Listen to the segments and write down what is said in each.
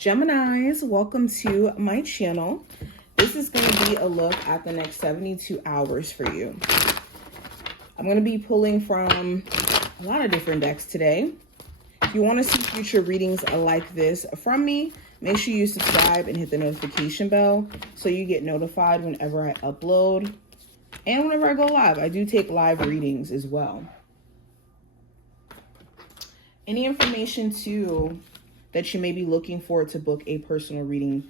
Geminis, welcome to my channel. This is going to be a look at the next 72 hours for you. I'm going to be pulling from a lot of different decks today. If you want to see future readings like this from me, make sure you subscribe and hit the notification bell so you get notified whenever I upload and whenever I go live. I do take live readings as well. Any information too that you may be looking for to book a personal reading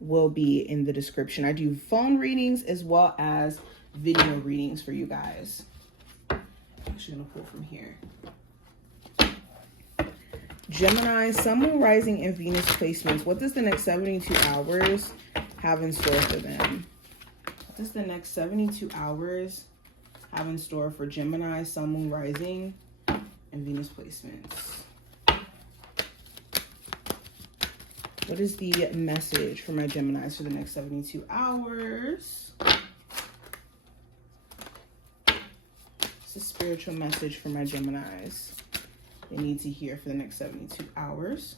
will be in the description. I do phone readings as well as video readings for you guys. I'm actually gonna pull from here. Gemini, Sun, Moon, Rising, and Venus placements. What does the next 72 hours have in store for them? What does the next 72 hours have in store for Gemini, Sun, Moon, Rising, and Venus placements? What is the message for my Geminis for the next 72 hours? It's a spiritual message for my Geminis they need to hear for the next 72 hours.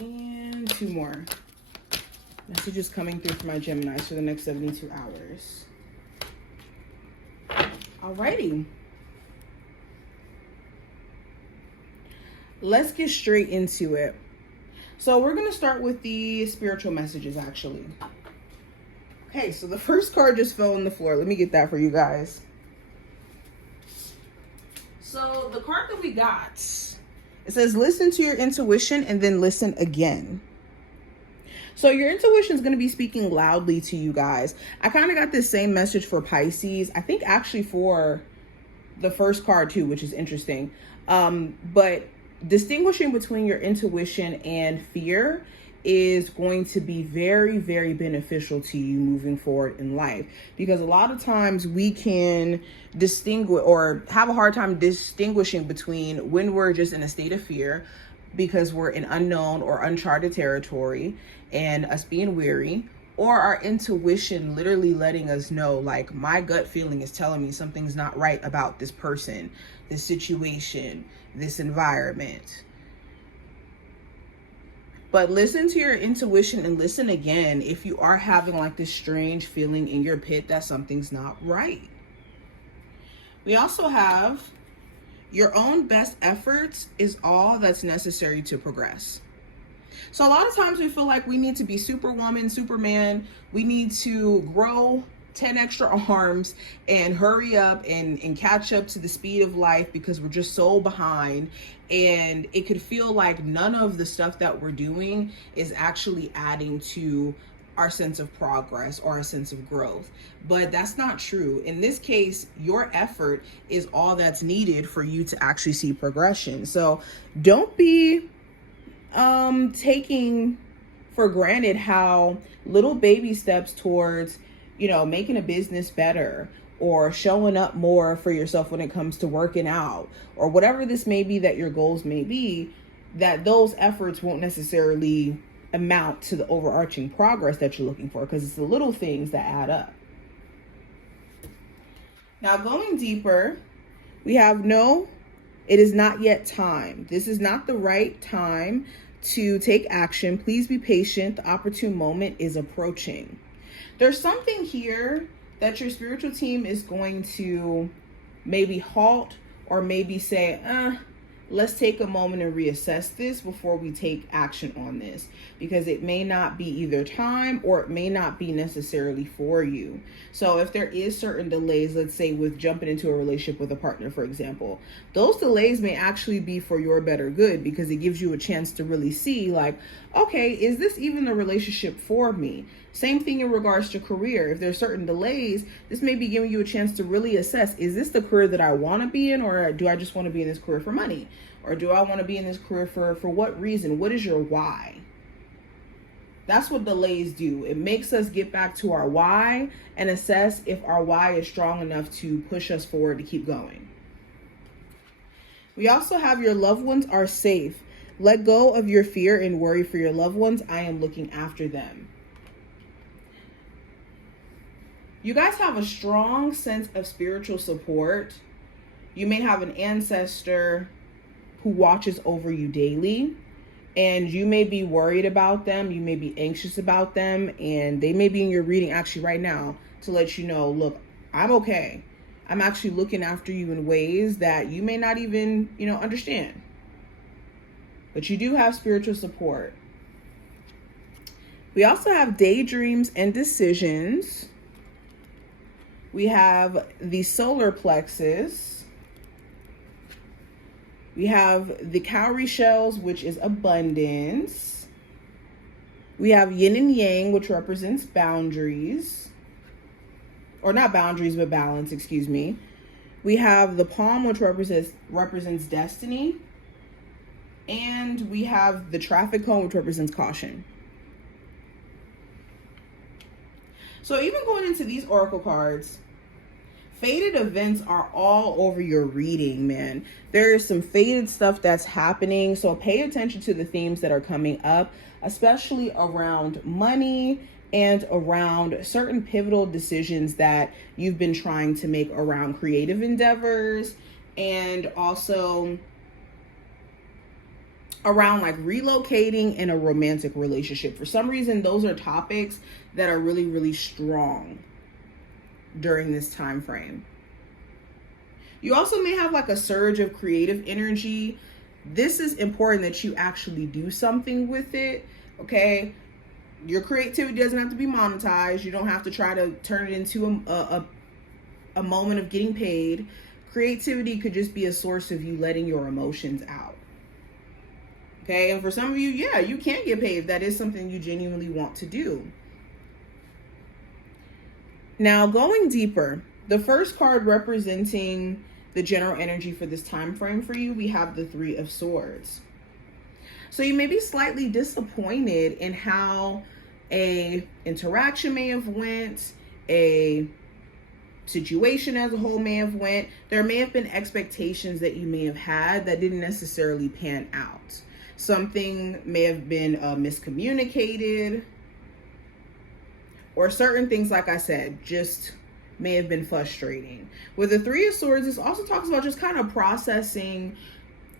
And two more. Messages coming through for my Geminis for the next 72 hours. Alrighty. Let's get straight into it. So we're going to start with the spiritual messages, actually. Okay, so the first card just fell on the floor. Let me get that for you guys. So the card that we got, it says, listen to your intuition and then listen again. So your intuition is going to be speaking loudly to you guys. I kind of got this same message for Pisces. I think actually for the first card too, which is interesting. But distinguishing between your intuition and fear is going to be very, very beneficial to you moving forward in life, because a lot of times we can distinguish or have a hard time distinguishing between when we're just in a state of fear because we're in unknown or uncharted territory and us being weary, or our intuition literally letting us know, like, my gut feeling is telling me something's not right about this person, this situation, this environment. But listen to your intuition and listen again if you are having like this strange feeling in your pit that something's not right. We also have your own best efforts is all that's necessary to progress. So a lot of times we feel like we need to be Superwoman, Superman. We need to grow 10 extra arms and hurry up and catch up to the speed of life because we're just so behind. And it could feel like none of the stuff that we're doing is actually adding to our sense of progress or our sense of growth. But that's not true. In this case, your effort is all that's needed for you to actually see progression. So don't be taking for granted how little baby steps towards, making a business better or showing up more for yourself when it comes to working out or whatever this may be that your goals may be, that those efforts won't necessarily amount to the overarching progress that you're looking for, because it's the little things that add up. Now, going deeper, we have no, it is not yet time. This is not the right time to take action. Please be patient. The opportune moment is approaching. There's something here that your spiritual team is going to maybe halt or maybe say, let's take a moment and reassess this before we take action on this, because it may not be either time or it may not be necessarily for you. So if there is certain delays, let's say with jumping into a relationship with a partner, for example, those delays may actually be for your better good, because it gives you a chance to really see, like, okay, is this even the relationship for me? Same thing in regards to career. If there's certain delays, this may be giving you a chance to really assess, is this the career that I want to be in, or do I just want to be in this career for money? Or do I want to be in this career for what reason? What is your why? That's what delays do. It makes us get back to our why and assess if our why is strong enough to push us forward to keep going. We also have your loved ones are safe. Let go of your fear and worry for your loved ones. I am looking after them. You guys have a strong sense of spiritual support You may have an ancestor who watches over you daily, and you may be worried about them. You may be anxious about them, and they may be in your reading actually right now to let you know, look, I'm okay. I'm actually looking after you in ways that you may not even, understand. But you do have spiritual support. We also have daydreams and decisions. We have the solar plexus. We have the cowrie shells, which is abundance. We have yin and yang, which represents boundaries. Or not boundaries, but balance, excuse me. We have the palm, which represents destiny. And we have the traffic cone, which represents caution. So even going into these oracle cards, fated events are all over your reading, man. There's some fated stuff that's happening. So pay attention to the themes that are coming up, especially around money and around certain pivotal decisions that you've been trying to make around creative endeavors, and also around like relocating in a romantic relationship. For some reason, those are topics that are really, really strong during this time frame. You also may have like a surge of creative energy. This is important that you actually do something with it, okay? Your creativity doesn't have to be monetized. You don't have to try to turn it into a moment of getting paid. Creativity could just be a source of you letting your emotions out. Okay, and for some of you, yeah, you can get paid if that is something you genuinely want to do. Now, going deeper, the first card representing the general energy for this time frame for you, we have the Three of Swords. So you may be slightly disappointed in how a interaction may have went, a situation as a whole may have went. There may have been expectations that you may have had that didn't necessarily pan out. Something may have been miscommunicated, or certain things, like I said, just may have been frustrating. With the Three of Swords, this also talks about just kind of processing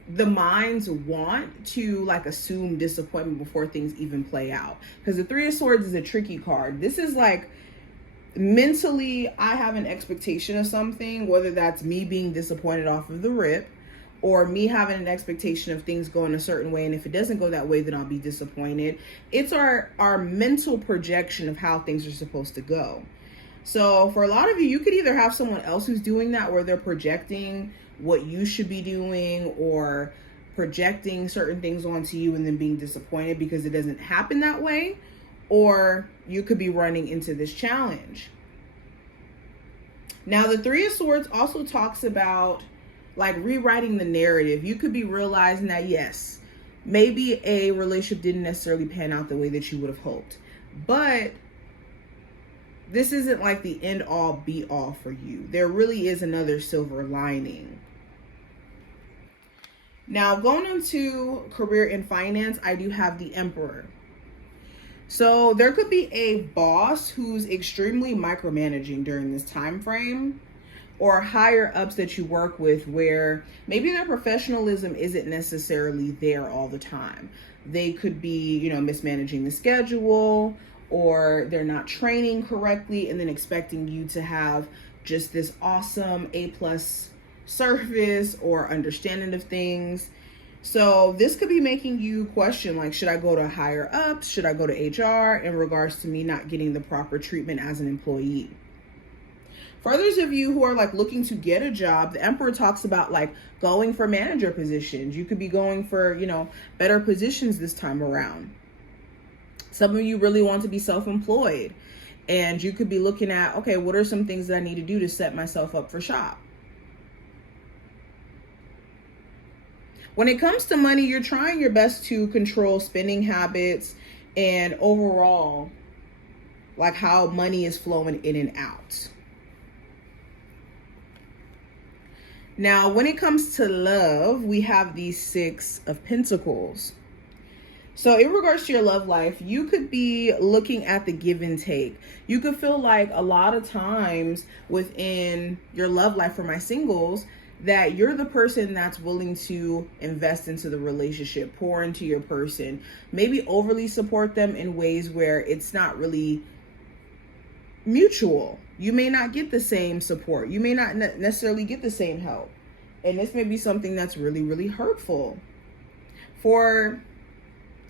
the mind's want to like assume disappointment before things even play out. Because the Three of Swords is a tricky card. This is like mentally, I have an expectation of something, whether that's me being disappointed off of the rip, or me having an expectation of things going a certain way, and if it doesn't go that way, then I'll be disappointed. It's our mental projection of how things are supposed to go. So for a lot of you, you could either have someone else who's doing that, where they're projecting what you should be doing, or projecting certain things onto you and then being disappointed because it doesn't happen that way, or you could be running into this challenge. Now, the Three of Swords also talks about like rewriting the narrative. You could be realizing that, yes, maybe a relationship didn't necessarily pan out the way that you would have hoped, but this isn't like the end all be all for you. There really is another silver lining. Now, going on to career and finance, I do have the Emperor. So there could be a boss who's extremely micromanaging during this time frame, or higher ups that you work with where maybe their professionalism isn't necessarily there all the time. They could be, mismanaging the schedule, or they're not training correctly and then expecting you to have just this awesome A+ service or understanding of things. So this could be making you question, like, should I go to higher ups? Should I go to HR in regards to me not getting the proper treatment as an employee? For others of you who are like looking to get a job, the Emperor talks about like going for manager positions. You could be going for, better positions this time around. Some of you really want to be self-employed, and you could be looking at, okay, what are some things that I need to do to set myself up for shop? When it comes to money, you're trying your best to control spending habits and overall, like how money is flowing in and out. Now, when it comes to love, we have the Six of Pentacles. So in regards to your love life, you could be looking at the give and take. You could feel like a lot of times within your love life, for my singles, that you're the person that's willing to invest into the relationship, pour into your person, maybe overly support them in ways where it's not really mutual. You may not get the same support. You may not necessarily get the same help. And this may be something that's really, really hurtful. For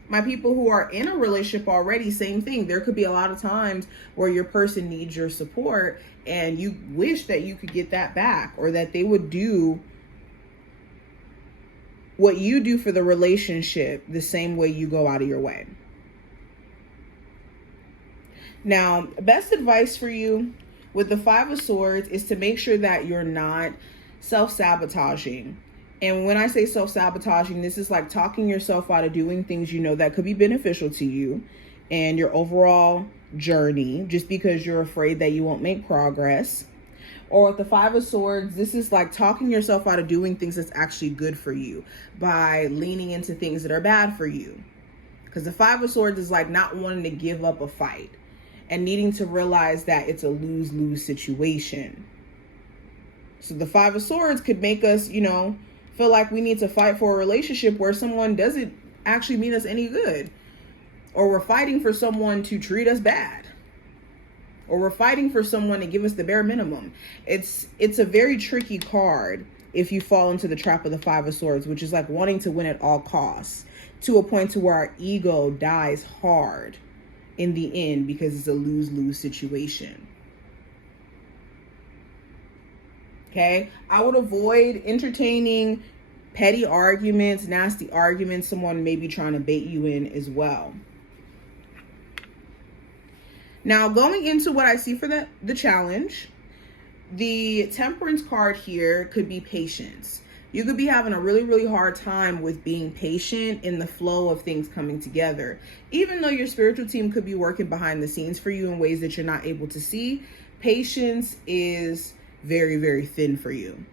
my people who are in a relationship already, same thing. There could be a lot of times where your person needs your support and you wish that you could get that back, or that they would do what you do for the relationship the same way you go out of your way. Now, best advice for you with the Five of Swords is to make sure that you're not self-sabotaging. And when I say self-sabotaging, this is like talking yourself out of doing things you know that could be beneficial to you and your overall journey, just because you're afraid that you won't make progress. Or with the Five of Swords, this is like talking yourself out of doing things that's actually good for you by leaning into things that are bad for you. Because the Five of Swords is like not wanting to give up a fight and needing to realize that it's a lose-lose situation. So the Five of Swords could make us, feel like we need to fight for a relationship where someone doesn't actually mean us any good. Or we're fighting for someone to treat us bad. Or we're fighting for someone to give us the bare minimum. It's a very tricky card if you fall into the trap of the Five of Swords, which is like wanting to win at all costs, to a point to where our ego dies hard in the end because it's a lose-lose situation. Okay, I would avoid entertaining petty arguments, nasty arguments, someone may be trying to bait you in as well. Now, going into what I see for the challenge, the Temperance card here could be patience. You could be having a really, really hard time with being patient in the flow of things coming together. Even though your spiritual team could be working behind the scenes for you in ways that you're not able to see, patience is very, very thin for you.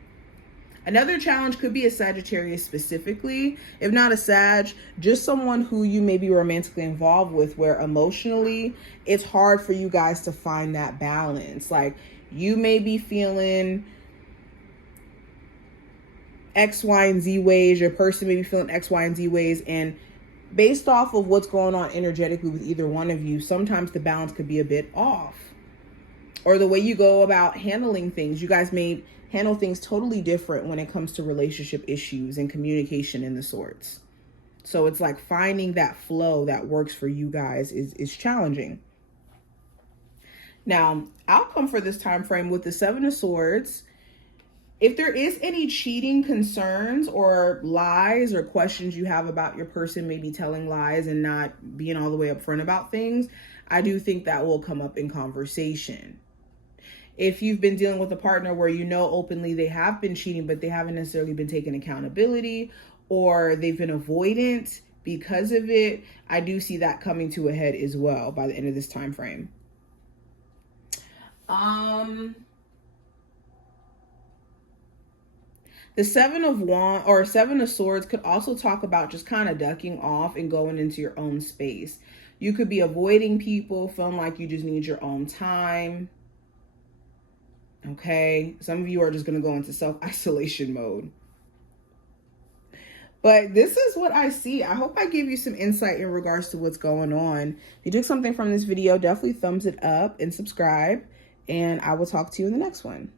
Another challenge could be a Sagittarius specifically. If not a Sag, just someone who you may be romantically involved with, where emotionally it's hard for you guys to find that balance. Like, you may be feeling X, Y, and Z ways. Your person may be feeling X, Y, and Z ways. And based off of what's going on energetically with either one of you, sometimes the balance could be a bit off. Or the way you go about handling things. You guys may handle things totally different when it comes to relationship issues and communication in the sorts. So it's like finding that flow that works for you guys is challenging. Now, outcome for this time frame with the Seven of Swords, if there is any cheating concerns or lies or questions you have about your person, maybe telling lies and not being all the way upfront about things, I do think that will come up in conversation. If you've been dealing with a partner where you know openly they have been cheating, but they haven't necessarily been taking accountability, or they've been avoidant because of it, I do see that coming to a head as well by the end of this time frame. The Seven of Swords could also talk about just kind of ducking off and going into your own space. You could be avoiding people, feeling like you just need your own time. Okay, some of you are just going to go into self-isolation mode. But this is what I see. I hope I gave you some insight in regards to what's going on. If you took something from this video, definitely thumbs it up and subscribe. And I will talk to you in the next one.